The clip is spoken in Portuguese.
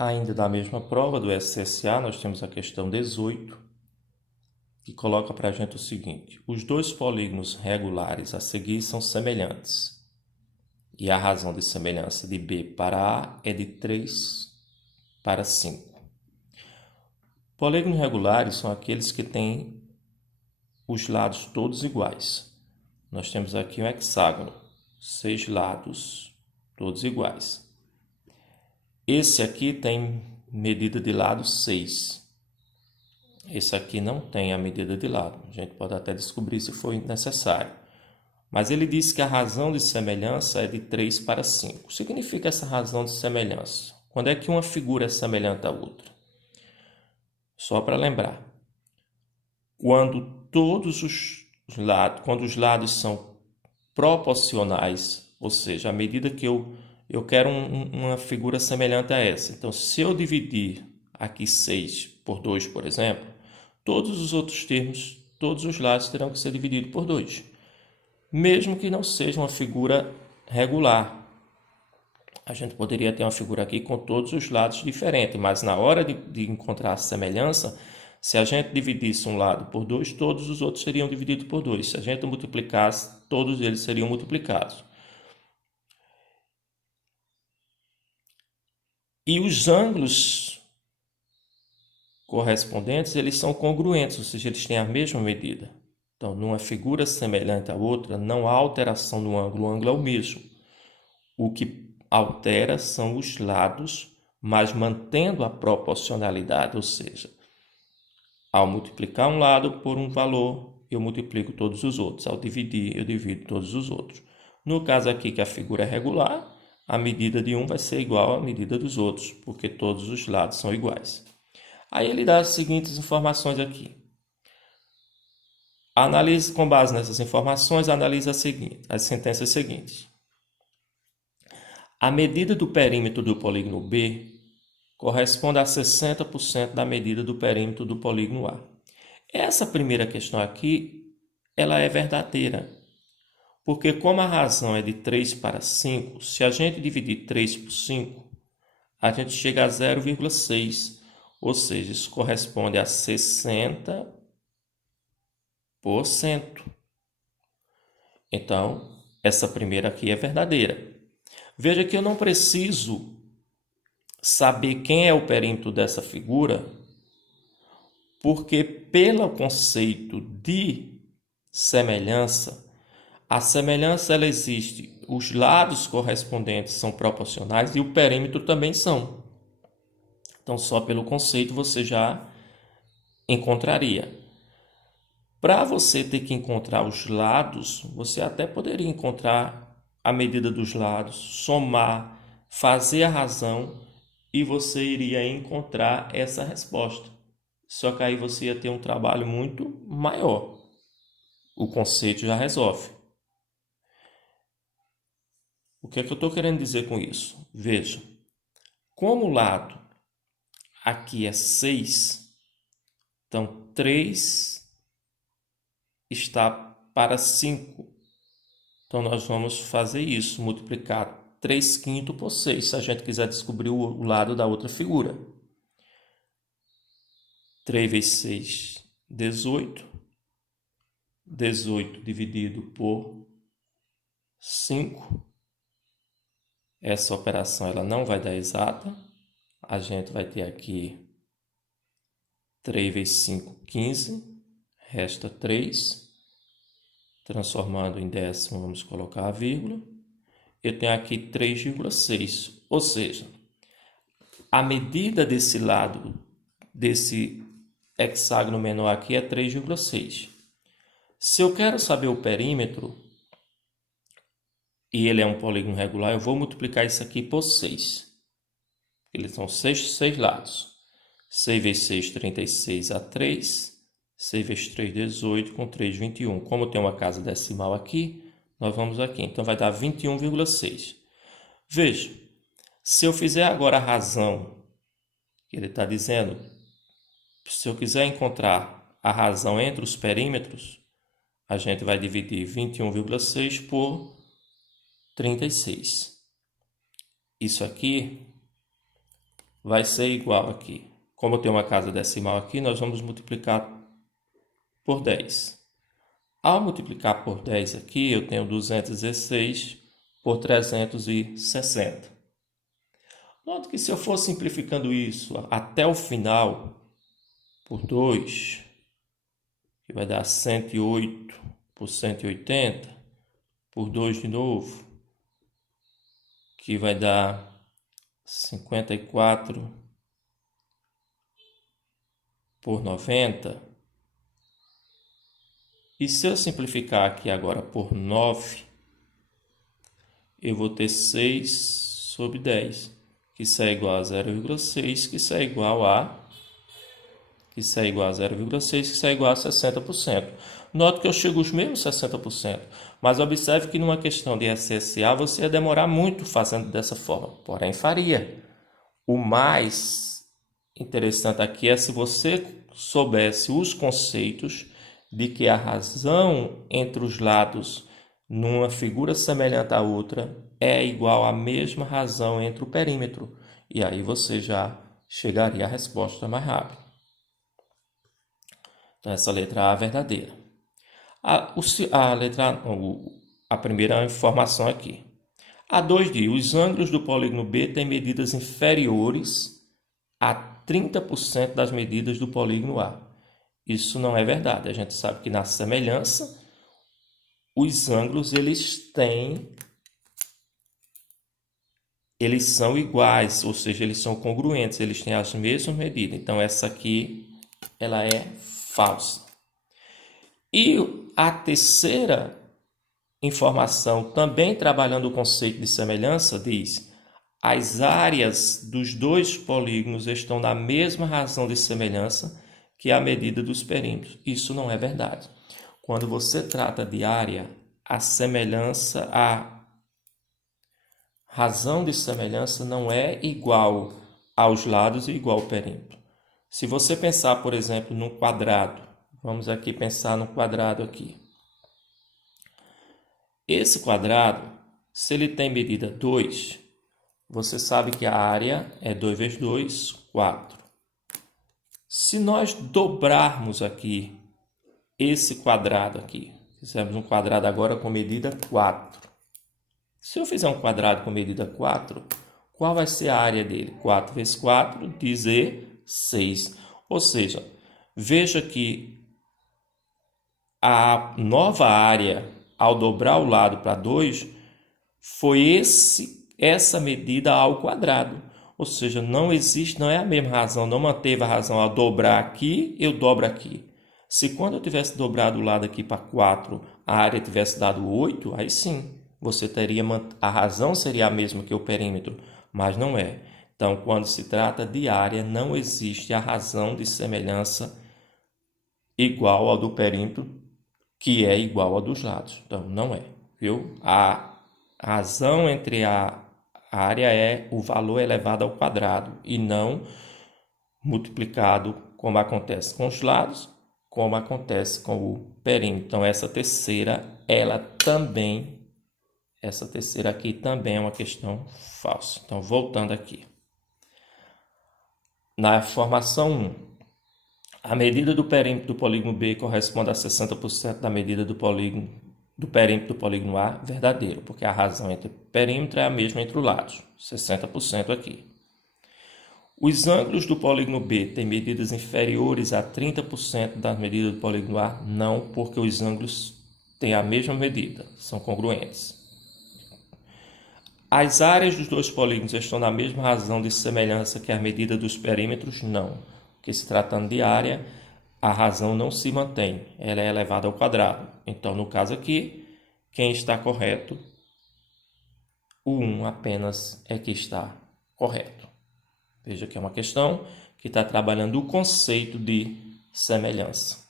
Ainda da mesma prova do SSA, nós temos a questão 18, que coloca para a gente o seguinte: os dois polígonos regulares a seguir são semelhantes, e a razão de semelhança de B para A é de 3 para 5. Polígonos regulares são aqueles que têm os lados todos iguais. Nós temos aqui um hexágono, 6 lados, todos iguais. Esse aqui tem medida de lado 6. Esse aqui não tem a medida de lado. A gente pode até descobrir se for necessário. Mas ele diz que a razão de semelhança é de 3 para 5. O que significa essa razão de semelhança? Quando é que uma figura é semelhante à outra? Só para lembrar. Quando os lados são proporcionais, ou seja, à medida que eu quero uma figura semelhante a essa. Então, se eu dividir aqui 6 por 2, por exemplo, todos os outros termos, todos os lados terão que ser divididos por 2. Mesmo que não seja uma figura regular. A gente poderia ter uma figura aqui com todos os lados diferentes, mas na hora de encontrar a semelhança, se a gente dividisse um lado por 2, todos os outros seriam divididos por 2. Se a gente multiplicasse, todos eles seriam multiplicados. E os ângulos correspondentes, eles são congruentes, ou seja, eles têm a mesma medida. Então, numa figura semelhante à outra, não há alteração no ângulo, o ângulo é o mesmo. O que altera são os lados, mas mantendo a proporcionalidade, ou seja, ao multiplicar um lado por um valor, eu multiplico todos os outros. Ao dividir, eu divido todos os outros. No caso aqui, que a figura é regular, a medida de um vai ser igual à medida dos outros, porque todos os lados são iguais. Aí ele dá as seguintes informações aqui. Analise, com base nessas informações, analise as sentenças seguintes. A medida do perímetro do polígono B corresponde a 60% da medida do perímetro do polígono A. Essa primeira questão aqui, ela é verdadeira, porque como a razão é de 3 para 5, se a gente dividir 3 por 5, a gente chega a 0,6, ou seja, isso corresponde a 60%. Então, essa primeira aqui é verdadeira. Veja que eu não preciso saber quem é o perímetro dessa figura, porque pelo conceito de semelhança, a semelhança ela existe, os lados correspondentes são proporcionais e o perímetro também são. Então, só pelo conceito você já encontraria. Para você ter que encontrar os lados, você até poderia encontrar a medida dos lados, somar, fazer a razão e você iria encontrar essa resposta. Só que aí você ia ter um trabalho muito maior. O conceito já resolve. O que é que eu estou querendo dizer com isso? Veja, como o lado aqui é 6, então 3 está para 5. Então, nós vamos fazer isso, multiplicar 3/5 por 6, se a gente quiser descobrir o lado da outra figura. 3 vezes 6, 18. 18 dividido por 5. Essa operação ela não vai dar exata. A gente vai ter aqui 3 vezes 5, 15. Resta 3. Transformando em décimo, vamos colocar a vírgula. Eu tenho aqui 3,6. Ou seja, a medida desse lado, desse hexágono menor aqui é 3,6. Se eu quero saber o perímetro, e ele é um polígono regular, eu vou multiplicar isso aqui por 6. Eles são 6 lados. 6 vezes 6, 36 a 3. 6 vezes 3, 18, com 3, 21. Como tem uma casa decimal aqui, nós vamos aqui. Então, vai dar 21,6. Veja, se eu fizer agora a razão, que ele está dizendo, se eu quiser encontrar a razão entre os perímetros, a gente vai dividir 21,6 por 36. Isso aqui vai ser igual aqui. Como eu tenho uma casa decimal aqui, nós vamos multiplicar por 10. Ao multiplicar por 10 aqui, eu tenho 216 por 360. Note que se eu for simplificando isso até o final, por 2, que vai dar 108 por 180, por 2 de novo, que vai dar 54 por 90. E se eu simplificar aqui agora por 9, eu vou ter 6 sobre 10, que isso é igual a 0,6, que isso é igual a 0,6, que isso é igual a 60%. Note que eu chego aos mesmos 60%, mas observe que numa questão de SSA você ia demorar muito fazendo dessa forma, porém faria. O mais interessante aqui é se você soubesse os conceitos de que a razão entre os lados numa figura semelhante à outra é igual à mesma razão entre o perímetro. E aí você já chegaria à resposta mais rápido. Então, essa letra A é verdadeira. A primeira informação aqui. A 2 diz, os ângulos do polígono B têm medidas inferiores a 30% das medidas do polígono A. Isso não é verdade. A gente sabe que na semelhança, os ângulos eles são iguais, ou seja, eles são congruentes, eles têm as mesmas medidas. Então, essa aqui, ela é falsa. E a terceira informação, também trabalhando o conceito de semelhança, diz: as áreas dos dois polígonos estão na mesma razão de semelhança que a medida dos perímetros. Isso não é verdade. Quando você trata de área, a semelhança, a razão de semelhança não é igual aos lados e igual ao perímetro. Se você pensar, por exemplo, num quadrado, vamos aqui pensar no quadrado aqui. Esse quadrado, se ele tem medida 2, você sabe que a área é 2 vezes 2, 4. Se nós dobrarmos aqui esse quadrado aqui, fizemos um quadrado agora com medida 4. Se eu fizer um quadrado com medida 4, qual vai ser a área dele? 4 vezes 4, 16. Ou seja, veja que a nova área, ao dobrar o lado para 2, foi essa medida ao quadrado. Ou seja, não é a mesma razão, não manteve a razão ao dobrar aqui, eu dobro aqui. Se quando eu tivesse dobrado o lado aqui para 4, a área tivesse dado 8, aí sim, a razão seria a mesma que o perímetro, mas não é. Então, quando se trata de área, não existe a razão de semelhança igual ao do perímetro, que é igual ao dos lados. Então, não é, viu? A razão entre a área é o valor elevado ao quadrado e não multiplicado, como acontece com os lados, como acontece com o perímetro. Então, essa terceira aqui também é uma questão falsa. Então, voltando aqui. Na formação 1, a medida do perímetro do polígono B corresponde a 60% da medida do perímetro do polígono A, verdadeiro, porque a razão entre perímetro é a mesma entre os lados, 60% aqui. Os ângulos do polígono B têm medidas inferiores a 30% das medidas do polígono A? Não, porque os ângulos têm a mesma medida, são congruentes. As áreas dos dois polígonos estão na mesma razão de semelhança que a medida dos perímetros? Não, porque se tratando de área, a razão não se mantém, ela é elevada ao quadrado. Então, no caso aqui, quem está correto? O 1 apenas é que está correto. Veja que é uma questão que está trabalhando o conceito de semelhança.